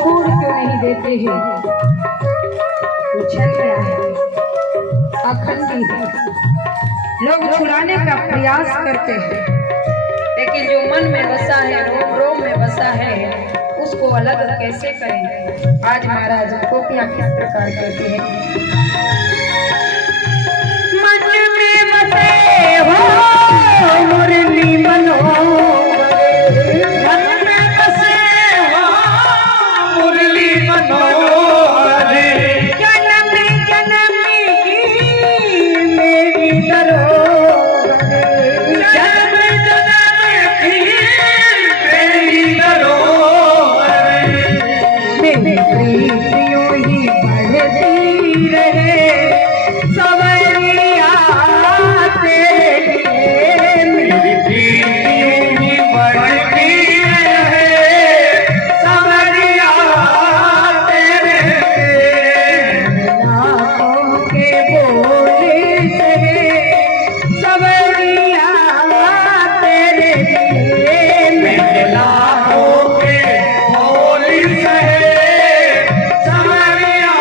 छोड़ क्यों नहीं देते हैं? छल क्या है, अखंडी है। लोग छुड़ाने का प्रयास करते हैं, लेकिन जो मन में बसा है, रोम रोम में बसा है, उसको अलग कैसे करें? आज महाराज गोपियां किस प्रकार कहती है? मन में बसे हो मुरली मनोहर, मन में बसे हो मुरली मनोहर, जन्म जन्म की मेरी धरोहर, जन्म जन्म की मेरी धरोहर, मेरी प्रीतियों ही बढ़ती रहे सवरिया तेरे लिए, मेरी प्रीतियों ही बढ़ती रहे सवरिया तेरे लिए, लाखों के बोले से सवरिया तेरे लिए, मेरे लाखों के बोले से सवरिया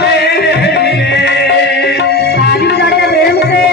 तेरे लिए। ताली बजा के प्रेम से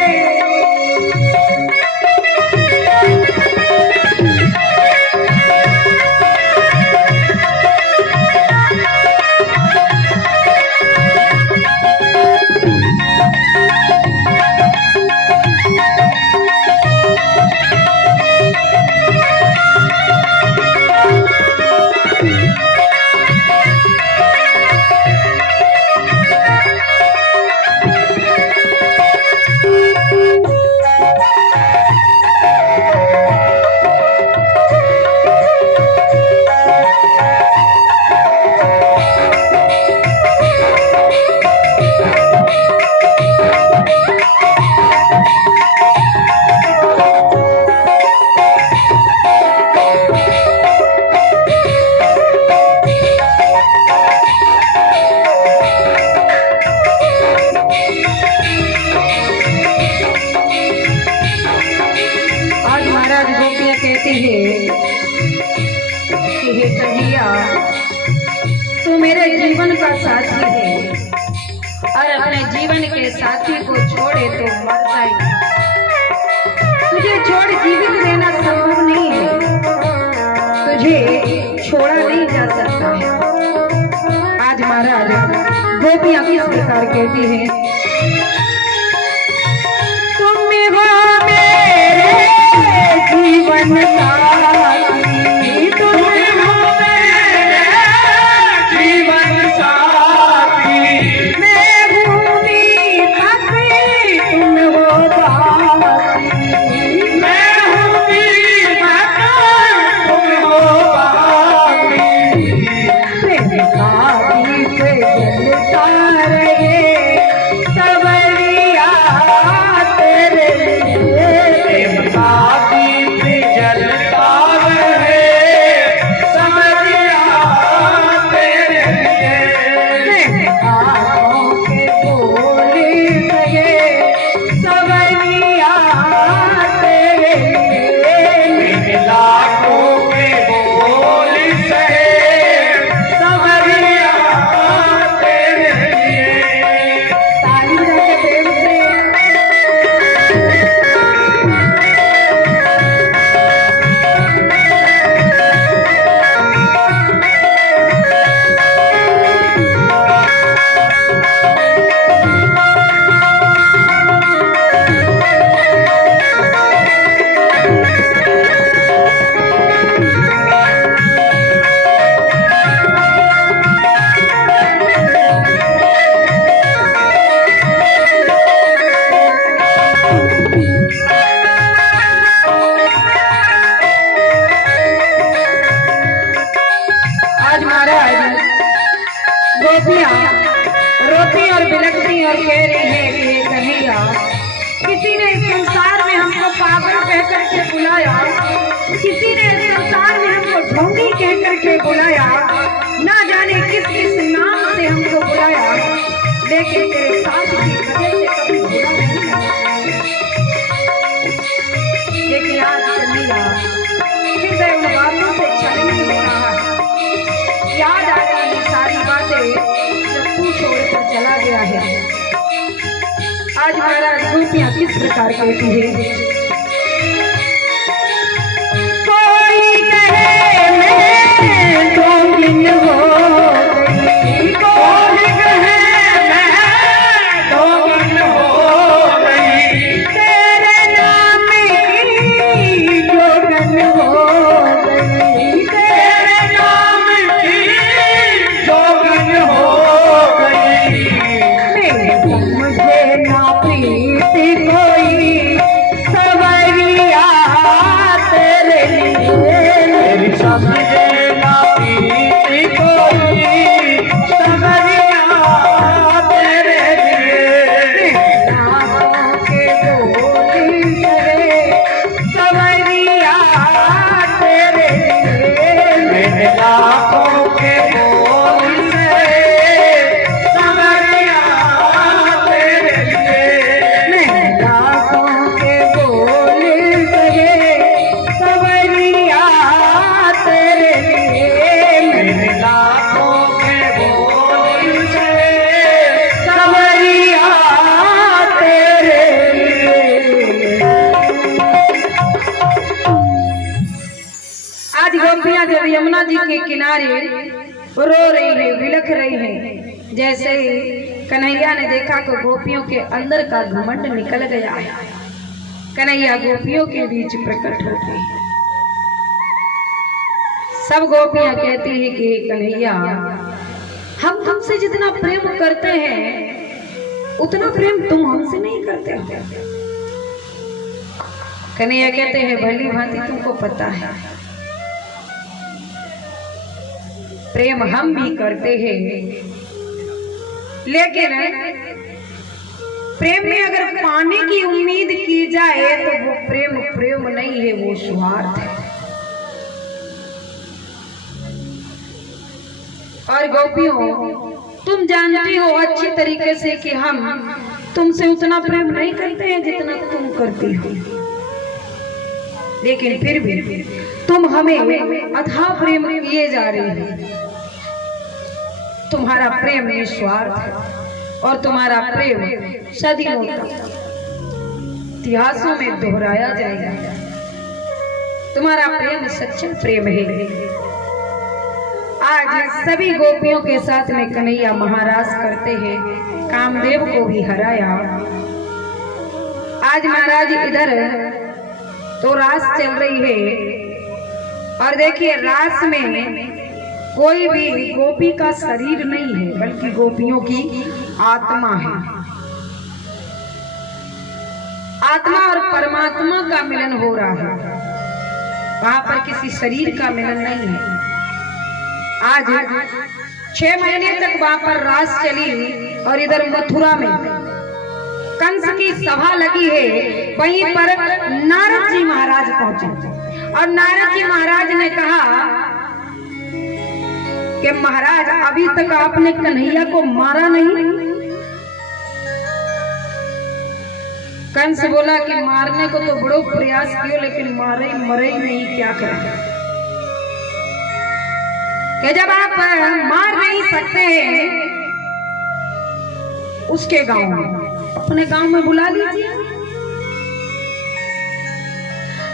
आज महाराज गोपियां कहती है कि हे कन्हैया, तू मेरे जीवन का साथी है, और अपने जीवन के साथी को छोड़े तो मर जाएगी। तुझे छोड़ जीवित रहना संभव नहीं है, तुझे छोड़ा नहीं जा सकता है। आज महाराज गोपियां किस प्रकार कहती है? तुम हो मेरे जीवन साथी, तुम हो मेरे जीवन साथी, मैं हूँ दीपक तुम हो बाती, मैं हूँ दीपक तुम हो बाती, प्रेम का दीप जलता रहे सवरिया तेरे लिए, प्रेम का दीप जलता रहे सवरिया तेरे लिए, आँखों के बोले सहे सवरिया तेरे लिए, लाखों के बोले सहे सवरिया तेरे लिए। ताली बजा के प्रेम से आज महाराज गोपियां रोती और बिलखती और कह रही है कि हे कन्हैया, किसी ने इस संसार में हमको पागल कह करके बुलाया, किसी ने इस संसार में हमको ढोंगी कह करके बुलाया, ना जाने किस किस नाम से हमको बुलाया, लेकिन तेरे साथ की वजह से कभी बुरा नहीं लगा। लेकिन आज कन्हैया हृदय उन बातों से छल नहीं हो रहा है, याद आ गई सारी बातें जब तू छोड़कर चला गया है। आज महाराज गोपियां किस प्रकार कहती है। कोई कहे मैं डोंगिन हो गई, कोई कहे मैं डोंगिन हो गई, तेरे नाम की जोगन हो गई, तेरे नाम की जोगन हो गई। मेरे मुझे ना प्रीति कोई सवरिया तेरे लिए, मेरी समझे ना प्रीति कोई सवरिया तेरे लिए। नाकों के बोल करे सवरिया तेरे लिए, मेरे नाकों के बोल करे सवरिया तेरे लिए। मेरे नाकों के बोल करे सवरिया तेरे लिए, मेरे नाकों के बोल करे सवरिया तेरे लिए। आज गोपियां जब यमुना जी के किनारे रो रही है, विलख रही है, जैसे ही कन्हैया ने देखा कि गोपियों के अंदर का घमंड निकल गया है। कन्हैया गोपियों के बीच प्रकट होते हैं। सब गोपियां कहती है कि कन्हैया, हम तुमसे जितना प्रेम करते हैं उतना प्रेम तुम हमसे नहीं करते हो। कन्हैया कहते हैं भली भांति तुमको पता है, प्रेम हम भी करते हैं, लेकिन प्रेम में अगर पाने की उम्मीद की जाए तो वो प्रेम प्रेम नहीं है, वो स्वार्थ है। और गोपियों, तुम जानती हो अच्छी तरीके से कि हम तुमसे उतना प्रेम नहीं करते हैं जितना तुम करती हो, लेकिन फिर भी तुम हमें अथाह प्रेम किए जा रही हो। तुम्हारा प्रेम निस्वार्थ है और तुम्हारा प्रेम सदियों तक इतिहासों में दोहराया जाएगा। तुम्हारा प्रेम सच्चा प्रेम है। आज सभी गोपियों के साथ में कन्हैया महाराज करते हैं, कामदेव को भी हराया। आज महाराज इधर तो रास चल रही है और देखिए रास में कोई भी गोपी का शरीर नहीं है, बल्कि गोपियों की आत्मा है। आत्मा और परमात्मा का मिलन हो रहा है, वहां पर किसी शरीर का मिलन नहीं है। आज 6 महीने तक वहां पर रास चली और इधर मथुरा में कंस की सभा लगी है। वहीं पर नारद जी महाराज पहुंचे और नारद जी महाराज ने कहा कि महाराज, अभी तक आपने कन्हैया को मारा नहीं। कंस बोला कि मारने को तो बड़ो प्रयास किया, लेकिन मरे ही नहीं, क्या करें। कि जब आप मार नहीं सकते उसके गांव में, अपने गांव में बुला लीजिए,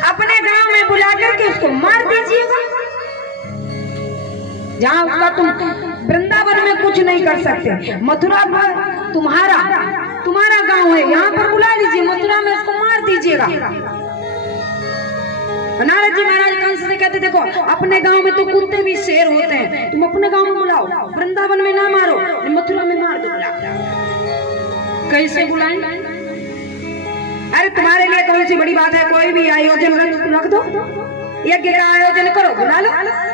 अपने गांव में बुला करके उसको मार दीजिएगा। जहां उसका तुम वृंदावन में कुछ नहीं कर सकते, मथुरा पर तुम्हारा गांव है, यहाँ पर बुला लीजिए, मथुरा में उसको मार दीजिएगा। नारद जी महाराज कंस से कहते, देखो अपने गांव में तो कुत्ते भी शेर होते हैं, तुम अपने गांव में बुलाओ, वृंदावन में ना मारो, मथुरा में मार दो। कैसे बुलाएं? अरे तुम्हारे लिए कौन सी बड़ी बात है, कोई भी आयोजन रख दो, यज्ञ का आयोजन करो, बुला लो,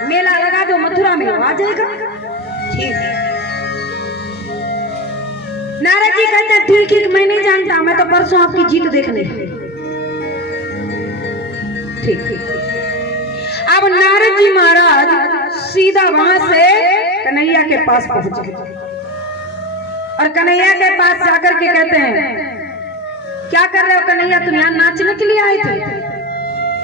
मेला लगा दो, मथुरा में आ जाएगा। ठीक है। नारद जी कहते ठीक, मैं नहीं जानता, मैं तो परसों आपकी जीत देखने। ठीक। अब नारद जी महाराज सीधा वहां से कन्हैया के पास पहुंचे और कन्हैया के पास जाकर के कहते हैं, क्या कर रहे हो कन्हैया, तुम यहाँ नाचने के लिए आए थे?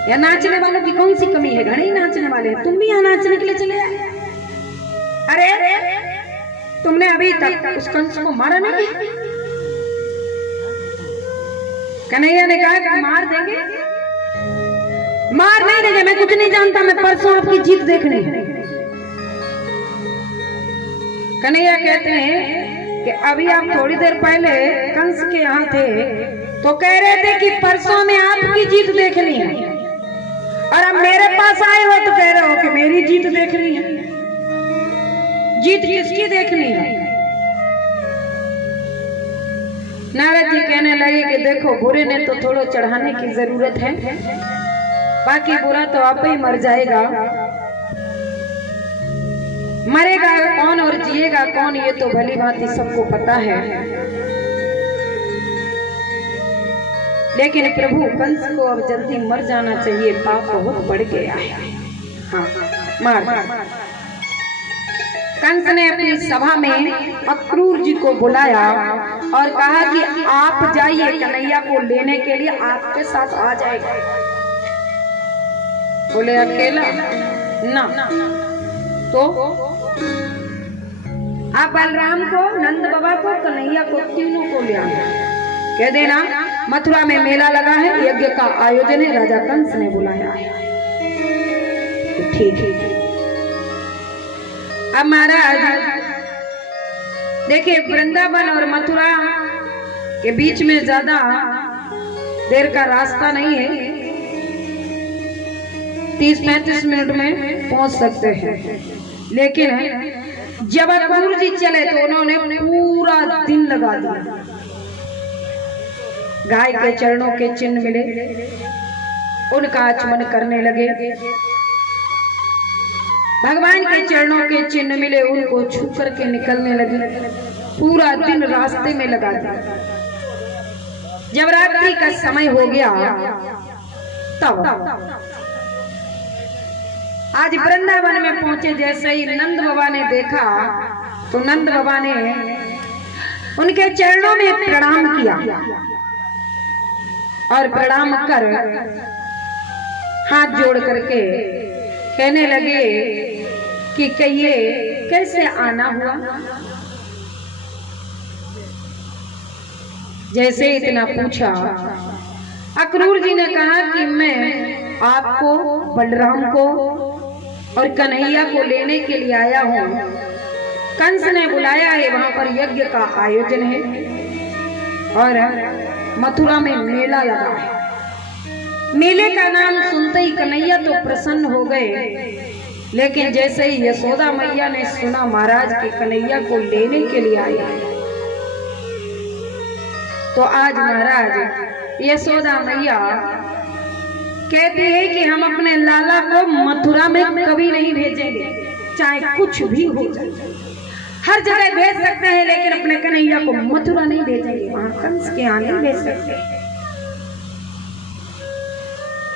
या नाचने वालों की कौन सी कमी है, घणे ही नाचने वाले हैं, तुम भी यहाँ नाचने के लिए चले आए? अरे तुमने अभी तक उस कंस को मारा नहीं? कन्हैया ने कहा कि मार देंगे, मार नहीं देंगे, मैं कुछ नहीं जानता, मैं परसों आपकी जीत देखनी है। कन्हैया कहते हैं कि अभी आप थोड़ी देर पहले कंस के यहाँ थे तो कह रहे थे कि परसों में आपकी जीत देखनी है, और अब मेरे पास आए हो तो कह रहे हो कि मेरी जीत देखनी है। जीत किसकी देखनी है? नारद जी कहने लगे कि देखो, बुरे ने तो थोड़ा चढ़ाने की जरूरत है, बाकी बुरा तो आप ही मर जाएगा। मरेगा कौन और जिएगा कौन, ये तो भली भांति सबको पता है। लेकिन प्रभु, कंस को अब जल्दी मर जाना चाहिए, पाप बहुत बढ़ गया है। हाँ, मार। कंस ने अपनी सभा में अक्रूर जी को बुलाया और कहा कि आप जाइए, कन्हैया को लेने के लिए आपके साथ आ जाएगा। बोले अकेला ना, तो आप बलराम को, नंद बाबा को, कन्हैया को, तीनों को ले आए। कह देना मथुरा में मेला लगा है, यज्ञ का आयोजन है, राजा कंस ने बुलाया है। तो ठीक है। अब महाराज देखिए, वृंदावन और मथुरा के बीच में ज्यादा देर का रास्ता नहीं है, 30-35 मिनट में पहुंच सकते हैं। लेकिन जब अक्रूर जी चले तो उन्होंने पूरा दिन लगा दिया। गाय के चरणों के चिन्ह मिले, उनका आचमन करने लगे। भगवान के चरणों के चिन्ह मिले, उनको छू करके निकलने लगे। पूरा दिन रास्ते में लगा दिया। जब रात्रि का समय हो गया तब आज वृंदावन में पहुंचे। जैसे ही नंद बाबा ने देखा तो नंद बाबा ने उनके चरणों में प्रणाम किया और प्रणाम कर हाथ जोड़ करके कहने लगे कि कहिए कैसे आना हुआ। जैसे इतना पूछा, अक्रूर जी ने कहा कि मैं आपको, बलराम को और कन्हैया को लेने के लिए आया हूँ। कंस ने बुलाया है, वहां पर यज्ञ का आयोजन है और मथुरा में मेला लगा है। मेले का नाम सुनते ही कन्हैया तो प्रसन्न हो गए, लेकिन जैसे ही यशोदा मैया ने सुना महाराज के कन्हैया को लेने के लिए आए, तो आज महाराज यशोदा मैया कहती है कि हम अपने लाला को मथुरा में कभी नहीं भेजेंगे, चाहे कुछ भी हो जाए। हर जगह भेज सकते हैं, लेकिन अपने कन्हैया को मथुरा नहीं भेजेंगे, वहां कंस के यहाँ नहीं भेज सकते।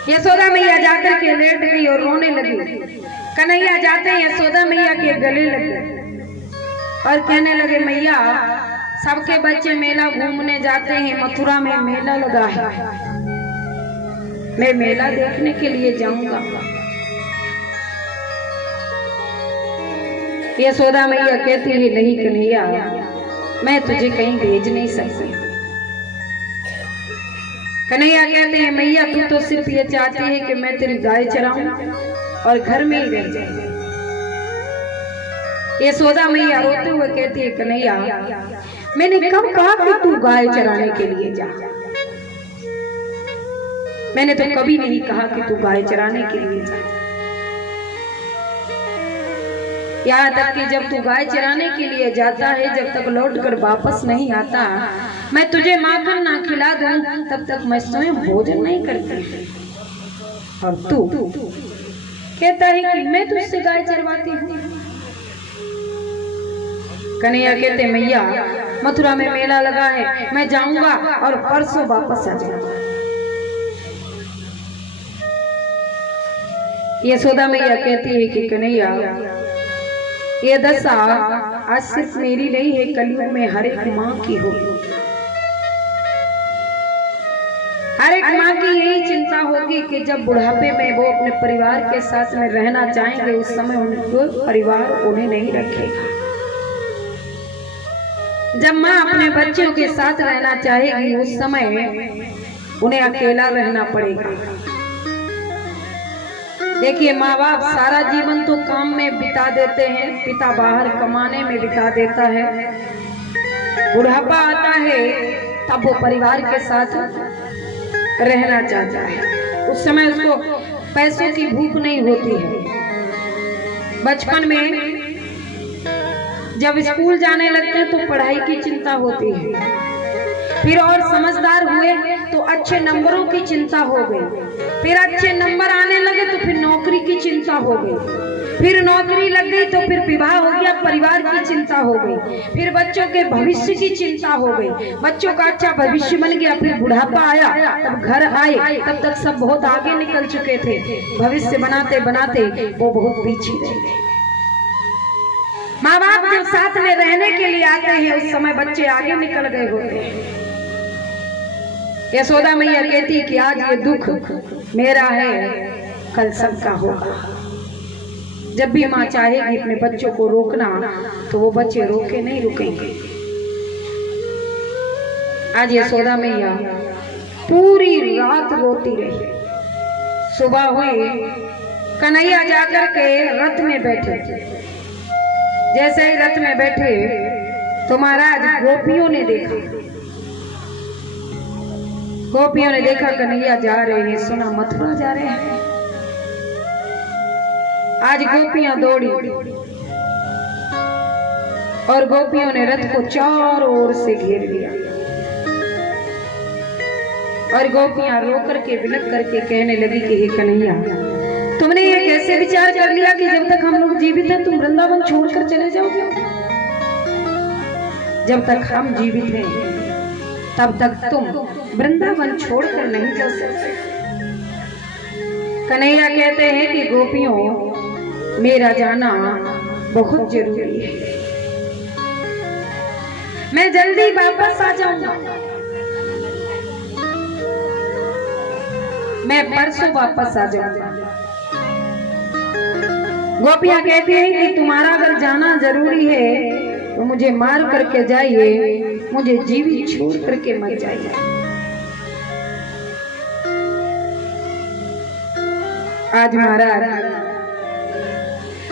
यशोदा मैया जाकर के लेट गई और रोने लगी। कन्हैया जाते हैं यशोदा मैया के गले लगे और कहने लगे, मैया सबके बच्चे मेला घूमने जाते हैं, मथुरा में मेला लगा है, मैं मेला देखने के लिए जाऊंगा। यशोदा मैया कहती है, नहीं कन्हैया, मैं तुझे कहीं भेज नहीं सकती। कन्हैया कहते हैं, मैया तू तो सिर्फ ये चाहती है कि मैं तेरी गाय चराऊं और घर में ही रह जाऊं। यशोदा मैया रोते हुए कहती है, कन्हैया मैंने कब कहा कि तू गाय चराने के लिए जा? मैंने तो कभी नहीं कहा कि तू गाय चराने के लिए जा। यहाँ तक कि जब तू गाय चराने के लिए जाता है, जब तक लौट कर वापस नहीं आता, मैं तुझे माखन ना खिला दूं तब तक मैं स्वयं भोजन नहीं करती। और तू कहता है कि मैं तुझसे गाय चरवाती हूँ। कन्हैया कहते, मैया मथुरा में मेला लगा है, मैं जाऊंगा और परसों वापस आ जाऊंगा। यशोदा मैया कहती है कि कन्हैया ये दशा आज सिर्फ मेरी नहीं है, कलयुग में हर एक माँ की होगी। हर एक माँ की यही चिंता होगी कि जब बुढ़ापे में वो अपने परिवार के साथ में रहना चाहेंगे, उस समय उनको परिवार उन्हें नहीं रखेगा। जब माँ अपने बच्चों के साथ रहना चाहेगी, उस समय उन्हें अकेला रहना पड़ेगा। देखिए, माँ बाप सारा जीवन तो काम में बिता देते हैं, पिता बाहर कमाने में बिता देता है। बुढ़ापा आता है तब वो परिवार के साथ रहना चाहता है। उस समय उसको पैसों की भूख नहीं होती है। बचपन में जब स्कूल जाने लगते हैं तो पढ़ाई की चिंता होती है, फिर और समझदार हुए तो अच्छे नंबरों की चिंता हो गई, फिर अच्छे नंबर आने लगे तो फिर नौकरी की चिंता हो गई, फिर नौकरी लग गई तो फिर विवाह हो गया, परिवार की चिंता हो गई, फिर बच्चों के भविष्य की चिंता हो गई, बच्चों का अच्छा भविष्य बन गया, फिर बुढ़ापा आया, तब घर आए, तब तक सब बहुत आगे निकल चुके थे। भविष्य बनाते बनाते वो बहुत पीछे रह गए। माँ बाप जब साथ में रहने के लिए आते हैं, उस समय बच्चे आगे निकल गए होते हैं। यशोदा मैया कहती कि आज ये दुख मेरा है, कल सबका होगा। जब भी माँ चाहेगी अपने बच्चों को रोकना, तो वो बच्चे रोके नहीं रुकेंगे। आज यशोदा मैया पूरी रात रोती रही। सुबह हुई, कन्हैया जाकर के रथ में बैठे। जैसे ही रथ में बैठे तो महाराज गोपियों ने देखा, कन्हैया जा रहे हैं, सुना मथुरा जा रहे हैं। आज गोपियां दौड़ी और गोपियों ने रथ को चारों ओर से घेर लिया, और गोपियां रो करके विलक करके कहने लगी कि हे कन्हैया, तुमने ये कैसे विचार कर लिया कि जब तक हम लोग जीवित हैं तुम वृंदावन छोड़कर चले जाओगे? जब तक हम जीवित हैं तब तक तुम वृंदावन छोड़कर नहीं जा सकते। कन्हैया कहते हैं कि गोपियों, मेरा जाना बहुत जरूरी है, मैं जल्दी वापस आ जाऊंगा, मैं परसों वापस आ जाऊंगा। गोपियां कहती हैं कि तुम्हारा अगर जाना जरूरी है तो मुझे मार करके जाइए, मुझे जीवित छोड़ करके मत जाइए। आज महाराज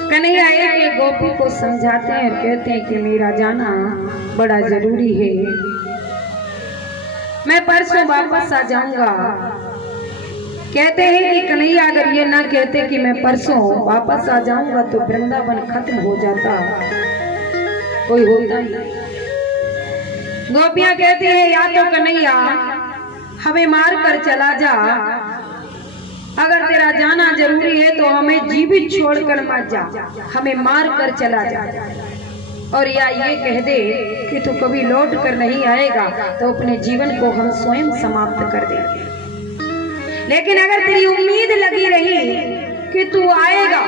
कन्हैया एक गोपी को समझाते हैं और कहते हैं कि मेरा जाना बड़ा जरूरी है, मैं परसों वापस आ जाऊंगा। कहते हैं कि कन्हैया अगर ये ना कहते कि मैं परसों वापस आ जाऊंगा तो वृंदावन खत्म हो जाता, कोई होता नहीं। गोपियां कहती है या तो कन्हैया हमें मार कर चला जा, अगर तेरा जाना जरूरी है तो हमें जीवित छोड़कर मत जा, हमें मार कर चला जा, और या ये कह दे कि तू कभी लौट कर नहीं आएगा तो अपने जीवन को हम स्वयं समाप्त कर देंगे। लेकिन अगर तेरी उम्मीद लगी रही कि तू आएगा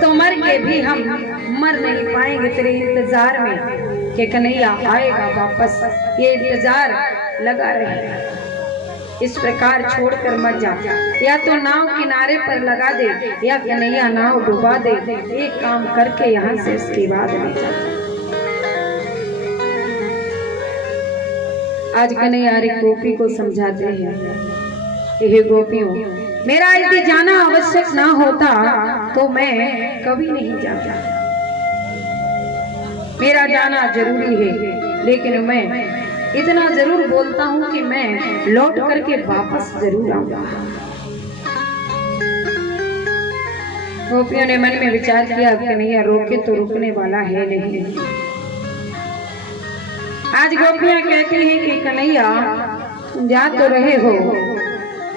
तो मर के भी हम मर नहीं पाएंगे तेरे इंतजार में कि कन्हैया आएगा वापस, ये इंतजार लगा रहेगा। इस प्रकार छोड़कर मत जा, या तो नाव किनारे पर लगा दे या कन्हैया नाव डुबा दे, एक काम करके यहाँ से इसके बाद नहीं जा। आज कन्हैया एक गोपी को समझाते हैं, हे गोपियों, मेरा यदि जाना आवश्यक ना होता तो मैं कभी नहीं जाता। मेरा जाना जरूरी है, लेकिन मैं इतना जरूर बोलता हूँ कि मैं लौट करके वापस जरूर आऊंगा। गोपियों ने मन में विचार किया, कन्हैया रोके तो रुकने वाला है नहीं। आज गोपियां कहती हैं कि कन्हैया तुम जा तो रहे हो,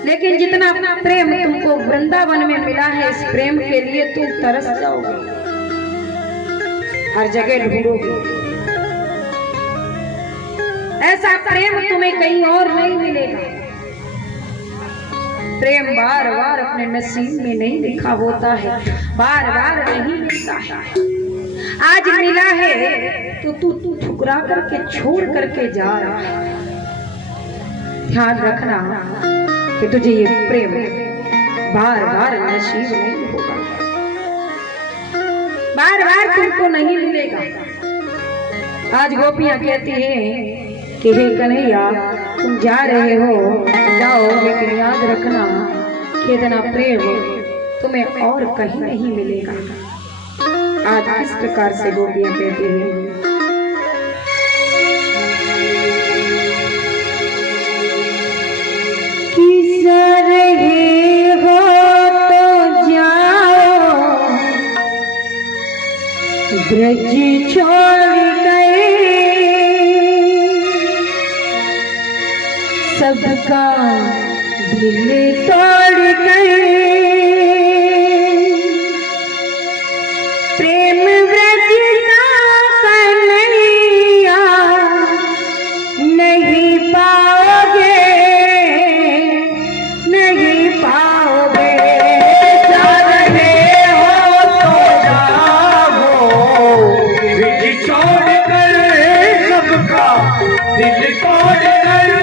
लेकिन जितना प्रेम तुमको वृंदावन में मिला है, इस प्रेम के लिए तुम तरस जाओगे, हर जगह ढूंढोगे। ऐसा प्रेम तुम्हें कहीं और नहीं मिलेगा। प्रेम बार बार अपने नसीब में नहीं लिखा होता है, बार बार नहीं मिलता है। आज मिला है तो तू ठुकरा करके छोड़ करके जा रहा है, ध्यान रखना कि तुझे ये प्रेम बार बार नसीब नहीं होगा, बार बार तुमको नहीं मिलेगा। आज गोपियां कहती हैं कि हे कन्हैया तुम जा रहे हो जाओ, लेकिन याद रखना कि इतना प्रेम तुम्हें और कहीं नहीं मिलेगा। आज किस प्रकार से गोपियां कहती हैं, ब्रज छोड़ गए सबका दिल तोड़ गए, प्रेम व्रज का कन्हैया नहीं पाओगे, नहीं पाओगे। जा रहे हो तो जाओ, ब्रज छोड़ कर सबका दिल तोड़ कर,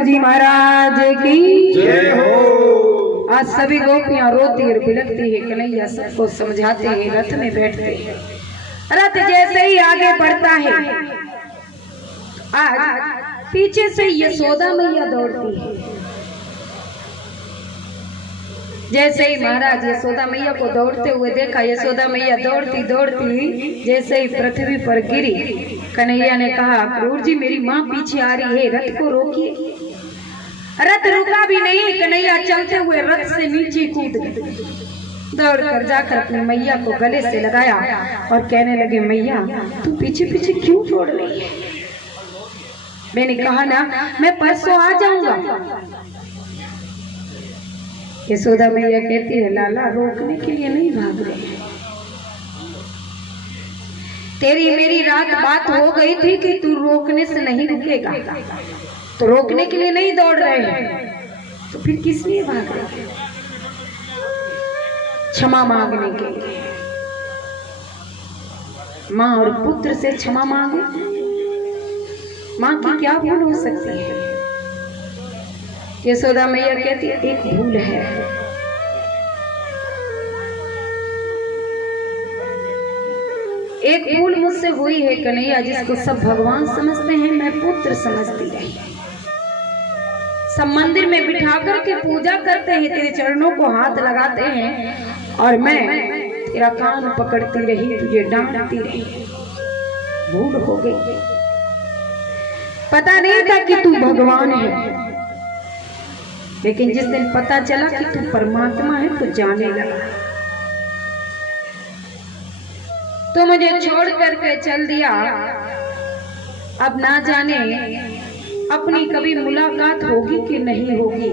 ठाकुर जी महाराज की जय हो। आज सभी गोपियां रोती और बिलखती है, कन्हैया सबको समझाते हैं, रथ में बैठते हैं। रथ जैसे ही आगे बढ़ता है, आज पीछे से यशोदा मैया दौड़ती है। जैसे ही महाराज यशोदा मैया को दौड़ते हुए देखा, यशोदा मैया दौड़ती दौड़ती जैसे ही पृथ्वी पर गिरी, कन्हैया ने कहा, क्रूर जी मेरी माँ पीछे आ रही है, रथ को रोकिए। रथ रुका भी नहीं, कन्हैया चलते हुए रथ से नीचे कूद गए। दौड़कर जाकर अपनी मैया को गले से लगाया और कहने लगे, मैया तू पीछे पीछे क्यों दौड़ रही है? मैंने कहा ना मैं परसों आ जाऊंगा। यशोदा मैया कहती है, लाला रोकने के लिए नहीं भाग रहे, तेरी मेरी रात बात हो गई थी कि तू रोकने से नहीं रुकेगा, तो रोकने के लिए नहीं दौड़ रहे हैं, तो फिर किस लिए भाग रहे हैं? क्षमा मांगने के लिए। माँ और पुत्र से क्षमा मांगे, माँ की क्या भूल हो सकती है? यशोदा मैया कहती है, एक भूल है, एक भूल मुझसे हुई है कन्हैया, जिसको सब भगवान समझते हैं मैं पुत्र समझती रही। सब मंदिर में बिठा करके पूजा करते हैं, तेरे चरणों को हाथ लगाते हैं और मैं तेरा कान पकड़ती रही, तुझे डांटती रही। भूल हो गई, पता नहीं था कि तू भगवान है, लेकिन जिस दिन पता चला कि तू परमात्मा है तो जाने लगा। तो मुझे छोड़ करके चल दिया, अब ना जाने अपनी कभी मुलाकात होगी कि नहीं होगी।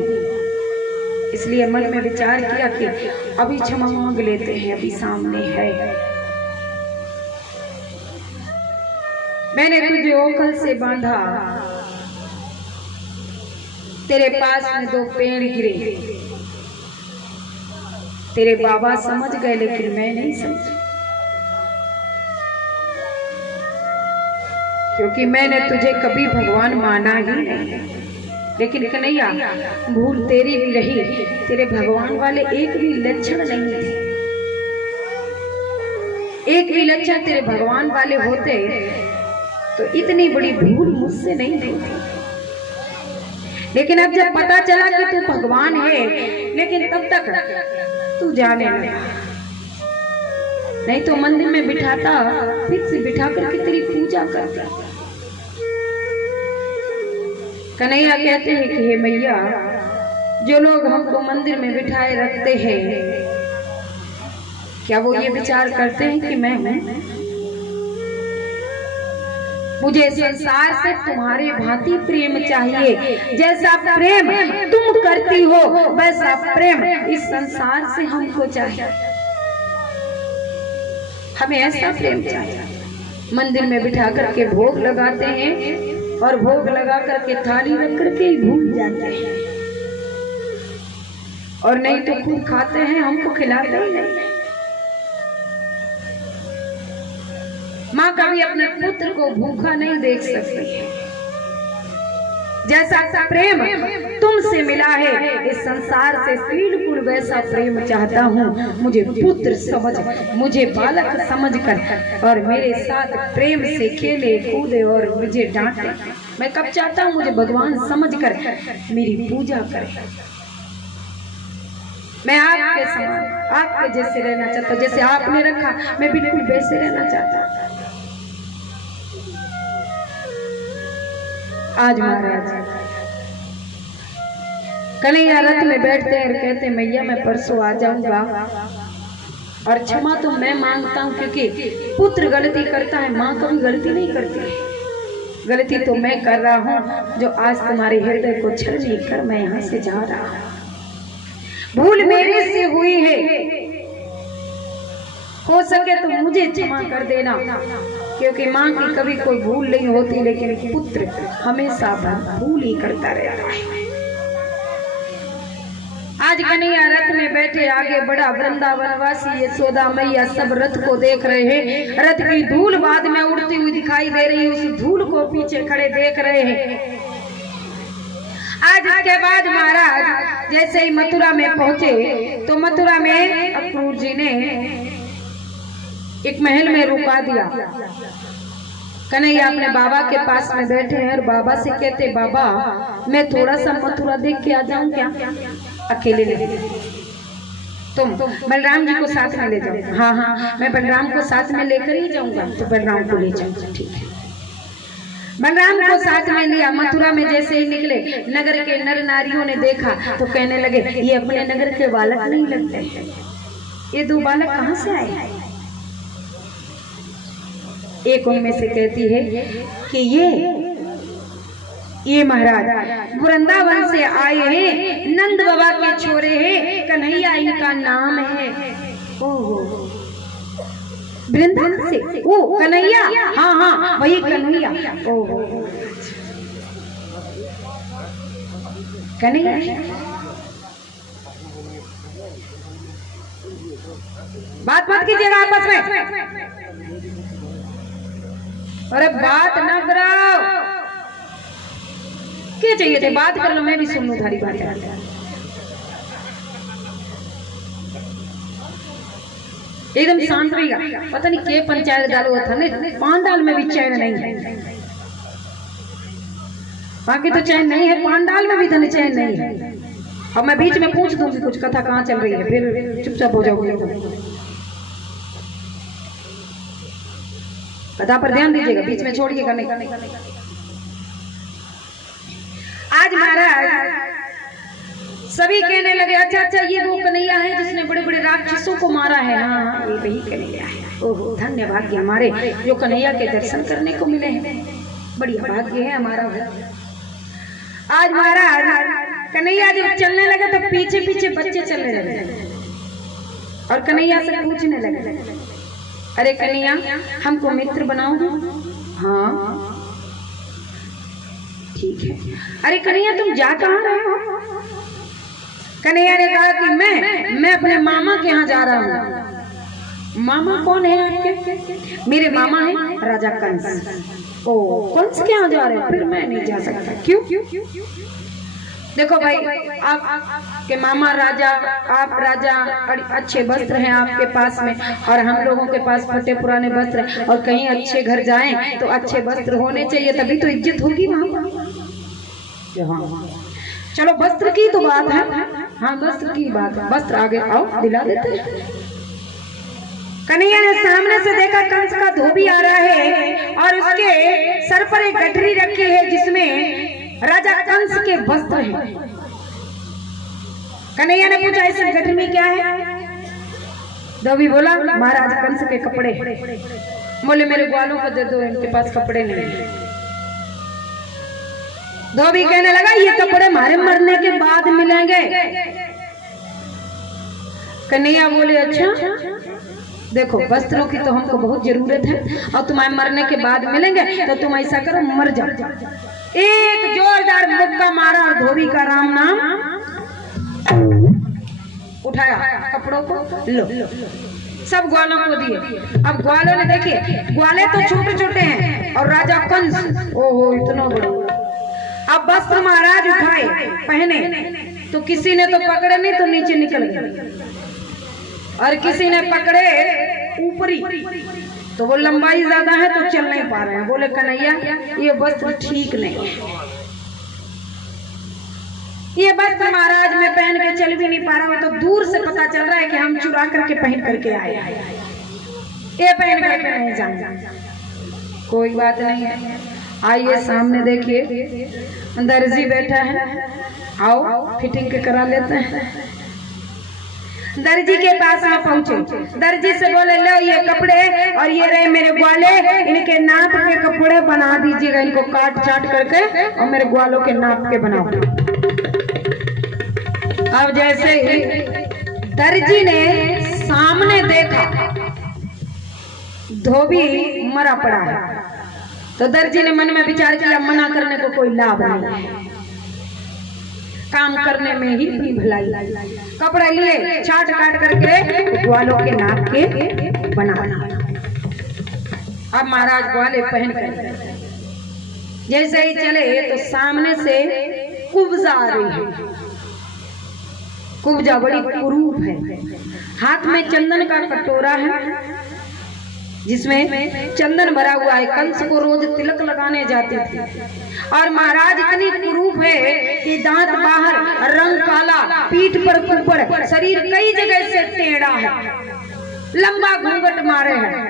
इसलिए मन में विचार किया कि अभी क्षमा मांग लेते हैं, अभी सामने है। मैंने तुझे ओखल से बांधा, तेरे पास में 2 पेड़ गिरे, तेरे बाबा समझ गए लेकिन मैं नहीं समझी, क्योंकि मैंने तुझे कभी भगवान माना ही नहीं। लेकिन कन्हैया भूल तेरी भी रही, तेरे भगवान वाले एक भी लक्षण नहीं थे। एक भी लक्षण तेरे भगवान वाले होते तो इतनी बड़ी भूल मुझसे नहीं होती। लेकिन अब जब पता चला कि तू भगवान है, लेकिन तब तक तू जाने लगा, नहीं तो मंदिर में बिठाता, फिर से बिठा करके तेरी पूजा करता। कन्हैया कहते हैं कि हे मैया, जो लोग हमको मंदिर में बिठाए रखते हैं, क्या वो ये विचार करते हैं कि मैं हूं? मुझे संसार से तुम्हारे भांति प्रेम चाहिए, जैसा प्रेम तुम करती हो वैसा प्रेम इस संसार से हमको चाहिए। हमें ऐसा प्रेम चाहिए। मंदिर में बिठा करके भोग लगाते हैं और भोग लगा करके थाली रख करके ही भूल जाते हैं, और नहीं तो खुद खाते हैं, हमको खिलाते ही नहीं। माँ कभी अपने पुत्र को भूखा नहीं देख सकती है। जैसा प्रेम तुमसे मिला है इस संसार से बिल्कुल वैसा प्रेम चाहता हूँ। मुझे पुत्र समझ, मुझे बालक समझकर और मेरे साथ प्रेम से खेले कूदे और मुझे डांटे। मैं कब चाहता हूँ मुझे भगवान समझकर मेरी पूजा करे। मैं आपके समान, आपके जैसे रहना चाहता हूँ। जैसे आपने रखा मैं बिल्कुल वैसे रहना चाहता हूँ। आज महाराज कन्हैया रथ में बैठते हैं और कहते, मैया मैं परसों आ जाऊंगा, और क्षमा तो मैं मांगता हूँ, क्योंकि पुत्र गलती करता है, माँ कभी गलती नहीं करती है। गलती तो मैं कर रहा हूँ, जो आज तुम्हारे हृदय को छलनी कर मैं यहाँ से जा रहा हूँ। भूल मेरे से हुई है, हो सके तो मुझे क्षमा कर देना, क्योंकि माँ की कभी कोई भूल नहीं होती, लेकिन पुत्र हमेशा भूल ही करता रहता है। आज कन्हैया रथ में बैठे आगे बढ़ा, वृंदावनवासी यशोदा मैया सब रथ को देख रहे हैं। रथ की धूल बाद में उड़ती हुई दिखाई दे रही है, उस धूल को पीछे खड़े देख रहे हैं। आज इसके बाद महाराज जैसे ही मथुरा में पहुंचे तो मथुरा में अक्रूर जी ने एक महल में रुका दिया। कन्हैया अपने बाबा के पास में बैठे हैं और बाबा से कहते, बाबा मैं थोड़ा सा मथुरा देख के आ जाऊं क्या? अकेले ले तुम बलराम जी को साथ में ले जाओ। हाँ हाँ मैं बलराम को साथ में लेकर ही जाऊंगा। तो बलराम को ले जाऊंगा, ठीक है। बलराम को साथ में लिया। मथुरा में जैसे ही निकले नगर के नर नारियों ने देखा तो कहने लगे, ये अपने नगर के बालक नहीं लगते, ये दो बालक कहाँ से आए? एक उनमें से कहती है कि ये महाराज वृंदावन से आए हैं, नंद बाबा के छोरे हैं, कन्हैया इनका नाम है। ओहो वृंदावन से, ओ कन्हैया, हाँ हाँ वही कन्हैया। ओहो कन्हैया। बात मत कीजिएगा आपस में, अरे बात न कराओ। क्या चाहिए थे? बात कर लो, मैं भी सुन लूं थारी बात। एकदम शांत रहेगा। पता नहीं के पंचायत डालो था ना, पांडाल में भी चैन नहीं है। बाकी तो चैन नहीं है, पांडाल में भी धन चैन नहीं है। अब मैं बीच में पूछ दूंगी कुछ कथा कहाँ चल रही है, फिर चुपचाप हो जाओगे। कथा पर ध्यान दीजिएगा, बीच में छोड़िएगा नहीं। आज महाराज सभी कहने लगे, अच्छा अच्छा ये वो कन्हैया है जिसने बड़े बड़े राक्षसों को मारा है। हाँ ये वही कन्हैया है। ओहो धन्य भाग्य हमारे जो कन्हैया के दर्शन करने को मिले हैं, बढ़िया भाग्य है हमारा। आज महाराज कन्हैया जब चलने लगे तो पीछे पीछे बच्चे चलने लगे और कन्हैया से पूछने लगे, अरे कन्हैया हमको मित्र बनाओगे? हाँ ठीक है। अरे कन्हैया तुम जा कहाँ रहे हो? कन्हैया ने कहा कि मैं अपने मामा के यहाँ जा रहा हूँ। मामा कौन है आपके? मेरे मामा है राजा कंस। ओ कंस के यहाँ जा रहे हो? फिर मैं नहीं जा सकता। क्यों? देखो भाई आप के मामा राजा, आप राजा, अच्छे वस्त्र हैं आपके पास में और हम लोगों के पास फटे पुराने वस्त्र हैं। और कहीं अच्छे घर जाएं तो अच्छे वस्त्र होने चाहिए, तभी तो इज्जत होगी वहाँ। चलो वस्त्र की तो बात है, हाँ वस्त्र की बात है, वस्त्र आगे आओ दिला देते हैं। कन्हैया ने सामने से देखा कंस का धोबी आ रहा है और उसके सर पर एक गठरी रखी है जिसमें राजा कंस के वस्त्र हैं। कन्हैया ने पूछा इस गठरी में क्या है? धोबी बोला महाराज कंस के कपड़े। बोले मेरे ग्वालों को दे दो, इनके पास कपड़े नहीं। धोबी कहने लगा ये कपड़े हमारे मरने के बाद मिलेंगे। कन्हैया बोले अच्छा देखो वस्त्रों की तो हमको बहुत जरूरत है और तुम्हारे मरने के बाद मिलेंगे, तो तुम ऐसा करो मर जाओ। एक जोरदार मुक्का मारा और धोबी का राम नाम उठाया, कपड़ों को लो सब ग्वालों को दिए। अब ग्वालों ने देखिए ग्वाले तो छोटे छोटे हैं और राजा कंस ओहो इतना बड़ा। अब वस्त्र महाराज उठाए पहने तो किसी ने तो पकड़े नहीं तो नीचे निकल गए और किसी ने पकड़े ऊपरी तो वो लंबाई ज्यादा है तो चल नहीं पा रहे हैं। बोले कन्हैया ये वस्त्र ठीक नहीं है, ये वस्त्र महाराज में पहन के चल भी नहीं पा रहा हूं। तो दूर से पता चल रहा है कि हम चुरा करके पहन करके आए, ये पहन करके नहीं जाना। कोई बात नहीं है, आइए सामने देखिए दर्जी बैठा है, आओ फिटिंग के करा लेते हैं। दर्जी के पास में पहुंचे, दर्जी से बोले लो ये कपड़े और ये रहे मेरे ग्वाले, इनके नाप के कपड़े बना दीजिएगा, इनको काट चाट करके और मेरे ग्वालों के नाप के बनाओ। अब जैसे ही दर्जी ने सामने देखा धोबी मरा पड़ा है तो दर्जी ने मन में विचार किया मना करने को कोई लाभ नहीं है, काम करने में ही भलाई। कपड़े लिए छाट काट करके ग्वालों के नाप के बनाना। अब महाराज ग्वाले पहन कर जैसे ही चले तो सामने से कुब्जा आ रही है। कुब्जा बड़ी कुरूप है। हाथ में चंदन का कटोरा है जिसमें चंदन भरा हुआ है। कंस को रोज तिलक लगाने जाते थे। और महाराज इतनी कुरूप है कि दांत बाहर, रंग काला, पीठ पर कुपड़, शरीर कई जगह से टेढ़ा है, लंबा घूंघट मारे हैं।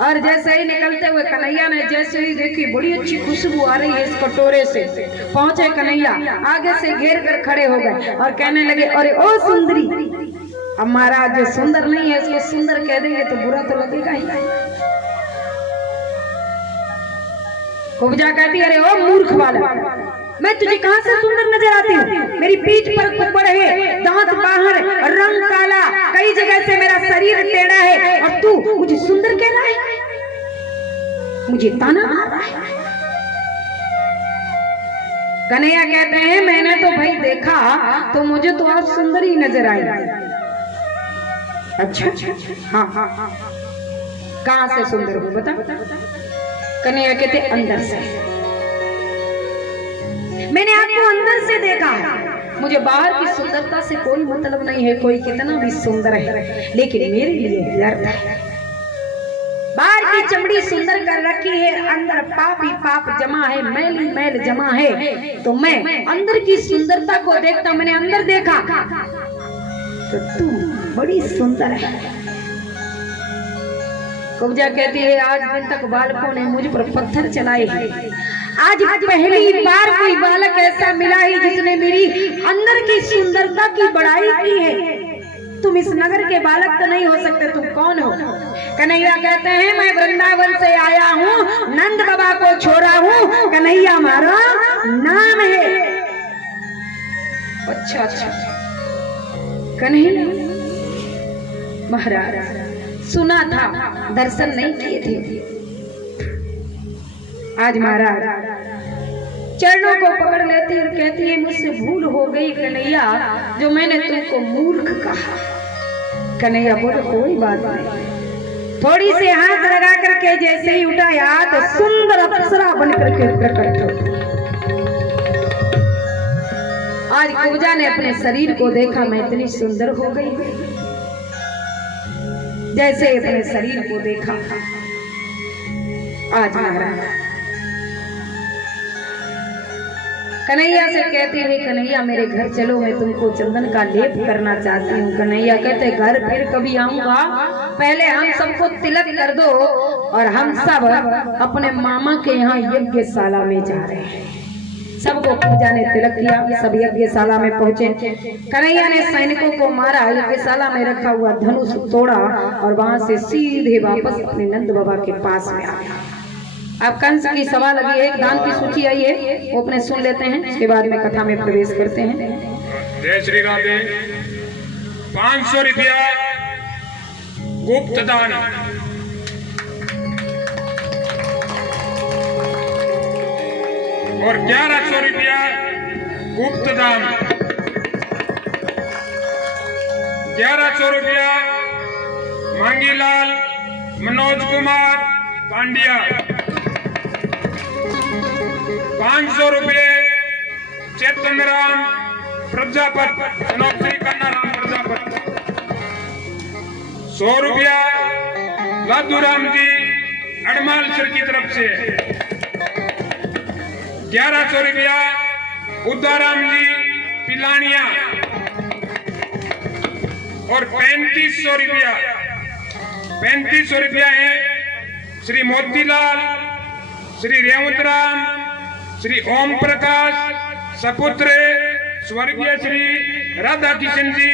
और जैसे ही निकलते हुए कन्हैया ने जैसे ही देखी बड़ी अच्छी खुशबू आ रही है इस कटोरे से, पहुंचे कन्हैया, आगे से घेर कर खड़े हो गए और कहने लगे, अरे ओ सुंदरी। अब महाराज जो सुंदर नहीं है उसको सुंदर कह देंगे तो बुरा तो लगेगा ही। कुब्जा कहती, अरे ओ मूर्ख वाला, मैं तुझे कहां से सुंदर नजर आती हूँ? मेरी पीठ पर कुपड़ है, दांत बाहर, रंग काला, कई जगह से मेरा शरीर टेढ़ा है, और तू मुझे सुंदर कह रहा है? मुझे ताना मार रहा है। कन्हैया कहते हैं, मैंने तो भाई देखा तो मुझे तो आप सुंदर ही नजर आई। अच्छा, हाँ, कहां से सुंदर हो बता? कन्हैया कहते, अंदर से। मैंने आपको अंदर से देखा है। मुझे बाहर की सुंदरता से कोई मतलब नहीं है, कोई कितना भी सुंदर है, लेकिन मेरे लिए व्यर्थ है। बाहर की चमड़ी सुंदर कर रखी है, अंदर पाप ही पाप जमा है, मैल ही मैल जमा है। तो मैं अंदर की सुंदरता को देखता, मैंने अंदर देखा तो तू बड़ी सुंदर है। कुब्जा कहती है, आज दिन तक बालकों ने मुझ पर पत्थर चलाए हैं, आज पहली बार कोई बालक ऐसा मिला है जिसने मेरी अंदर की सुंदरता की बड़ाई की है। तुम इस नगर के बालक तो नहीं हो सकते, तुम कौन हो? कन्हैया कहते हैं, मैं वृंदावन से आया हूँ, नंद बाबा को छोड़ा हूँ, कन्हैया हमारा नाम है। अच्छा, कन्हैया महाराज, सुना था, दर्शन नहीं किए थे। आज महाराज चरणों को पकड़ लेती और कहती है, मुझसे भूल हो गई कन्हैया, जो मैंने तुमको मूर्ख कहा। कन्हैया बोले, कोई बात नहीं। थोड़ी सी हाथ लगा करके जैसे ही उठाया तो सुंदर अप्सरा बनकर के प्रकट हो। आज कुब्जा ने अपने शरीर को देखा, मैं इतनी सुंदर हो गई जैसे अपने शरीर को देखा। आज महाराज कन्हैया से कहती है, कन्हैया मेरे घर चलो, मैं तुमको चंदन का लेप करना चाहती हूँ। कन्हैया कहते, घर फिर कभी आऊंगा, पहले हम सबको तिलक कर दो। और हम सब अपने मामा के यहाँ यज्ञशाला में जा रहे हैं। सबको पूजा ने तिलक किया, सब यज्ञशाला में पहुंचे। कन्हैया ने सैनिकों को मारा, यज्ञशाला में रखा हुआ धनुष तोड़ा और वहां से सीधे वापस अपने नंद बाबा के पास में आ गया। अब कंस की सभा लगी है, एक दान की सूची आई है, वो अपने सुन लेते हैं, उसके बाद में कथा में प्रवेश करते हैं। जय श्री राधे। 500 रुपया गुप्त दान, और 1100 रुपया गुप्त दान, 1100 रुपया मांगीलाल मनोज कुमार पांड्या, 500 रुपये चेतन राम प्रजापत, श्री कन्ना राम प्रजापत, 100 रुपया लादूराम जी अड़माल सर की तरफ से, 1100 रुपया उद्दाराम जी पिलानिया, और 3500 रुपया है श्री मोतीलाल, श्री रेवतराम, श्री ओम प्रकाश सपुत्र, स्वर्गीय श्री राधा किशन जी